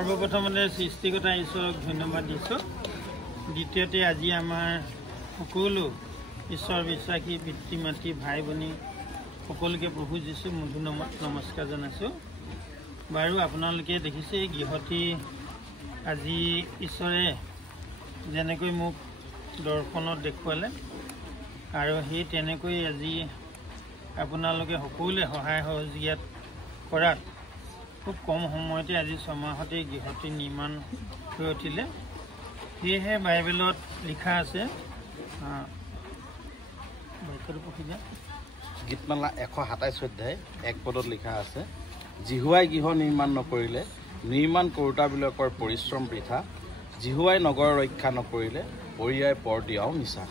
সৰ্বপ্ৰথমতে সৃষ্টিকৰ্তা ঈশ্বৰক ধন্যবাদ দিছোঁ। দ্বিতীয়তে আজি আমাৰ সকলো ঈশ্বৰ বিশ্বাসী পিতৃ মাতৃ ভাই ভনী সকলোকে প্ৰভু যীশু মধুৰ নামত নমস্কাৰ জনাইছোঁ। বাৰু আপোনালোকে দেখিছে গৃহতী আজি ঈশ্বৰে যেনেকৈ মোক দৰ্শনত দেখুৱালে আৰু সেই তেনেকৈ আজি আপোনালোকে সকলোৱে সহায় সহযোগিতা কৰাত খুব কম সময়তে আজি ছমাহতে গৃহতী নিৰ্মাণ হৈ উঠিলে। সেয়েহে বাইবেলত লিখা আছে গীতমালা 127 অধ্যায় 1 পদত লিখা আছে, জিহুৱাই গৃহ নিৰ্মাণ নকৰিলে নিৰ্মাণ কৰোঁতাবিলাকৰ পৰিশ্ৰম বৃথা, জিহুৱাই নগৰ ৰক্ষা নকৰিলে পৰিয়াই পৰ দিয়াও মিছা।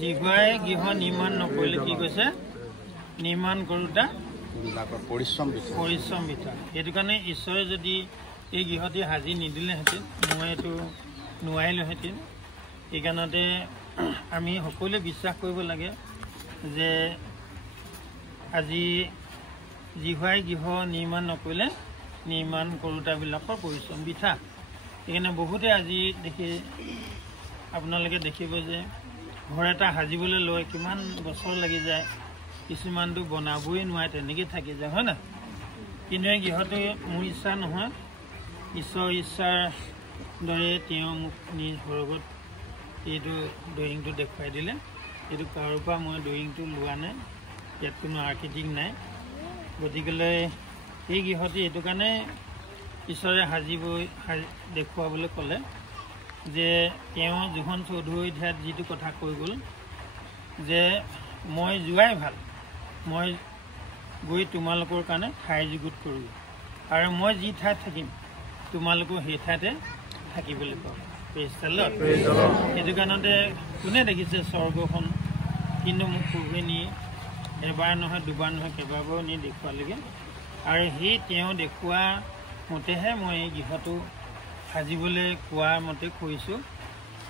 জিহুৱাই গৃহ নিৰ্মাণ নকৰিলে কি কৈছে? নিৰ্মাণ কৰোঁতা বিলাকৰ পৰিশ্ৰম বৃথা। সেইটো কাৰণে ঈশ্বৰে যদি এই গৃহটি সাজি নিদিলেহেঁতেন মই এইটো নোৱাৰিলোহেঁতেন। সেইকাৰণতে আমি সকলোৱে বিশ্বাস কৰিব লাগে যে আজি জিহুৱাই গৃহ নিৰ্মাণ নকৰিলে নিৰ্মাণ কৰোঁতাবিলাকৰ পৰিশ্ৰম বৃথা। সেইকাৰণে বহুতে আজি আপোনালোকে দেখিব যে ঘৰ এটা সাজিবলৈ লৈ কিমান বছৰ লাগি যায়, কিছুমানটো বনাবই নোৱাৰে, তেনেকৈ থাকি যায়, হয় না? কিন্তু এই গৃহটো মোৰ ইচ্ছা নহয়, ঈশ্বৰৰ ইচ্ছাৰ দৰে তেওঁ মোক নিজ সৰগত এইটো ড্ৰয়িংটো দেখুৱাই দিলে। এইটো কাৰোৰ পৰা মই ড্ৰয়িংটো লোৱা নাই, ইয়াত কোনো আৰ্কিটেক্ট নাই। গতিকেলৈ এই গৃহটি এইটো কাৰণে ঈশ্বৰে দেখুৱাবলৈ ক'লে যে তেওঁ জোহন 14 অধ্যায়ত যিটো কথা কৈ গ'ল যে মই যোৱাই ভাল, মই গৈ তোমালোকৰ কাৰণে ঠাই যুগুত কৰোঁ আৰু মই যি ঠাইত থাকিম তোমালোকেও সেই ঠাইতে থাকিবলৈ পাব। সেইটো কাৰণতে কোনে দেখিছে স্বৰ্গখন, কিন্তু মোক প্ৰভুৱে নি এবাৰ নহয় দুবাৰ নহয় কেইবাবাৰো নি দেখুৱালেগৈ আৰু সেই তেওঁ দেখুওৱা মতেহে মই এই গৃহটো সাজিবলৈ কোৱা মতে কৰিছোঁ।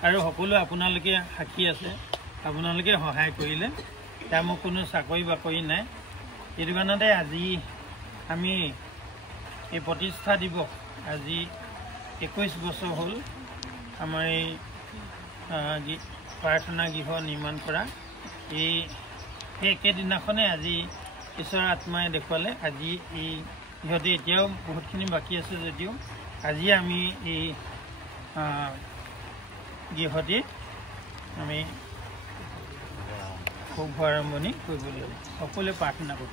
আৰু সকলো আপোনালোকে সাক্ষী আছে, আপোনালোকে সহায় কৰিলে, তাৰ মোক কোনো চাকৰি বাকৰি নাই। সেইটো কাৰণতে আজি আমি এই প্ৰতিষ্ঠা দিৱস আজি 21 বছৰ হ'ল আমাৰ এই প্ৰাৰ্থনা গৃহ নিৰ্মাণ কৰা। সেই একেদিনাখনে আজি ঈশ্বৰৰ আত্মাই দেখুৱালে আজি এই গৃহটি এতিয়াও বহুতখিনি বাকী আছে যদিও আজি আমি এই গৃহটি আমি শুভ আৰম্ভণি কৰিবলৈ সকলোৱে প্ৰাৰ্থনা কৰোঁ।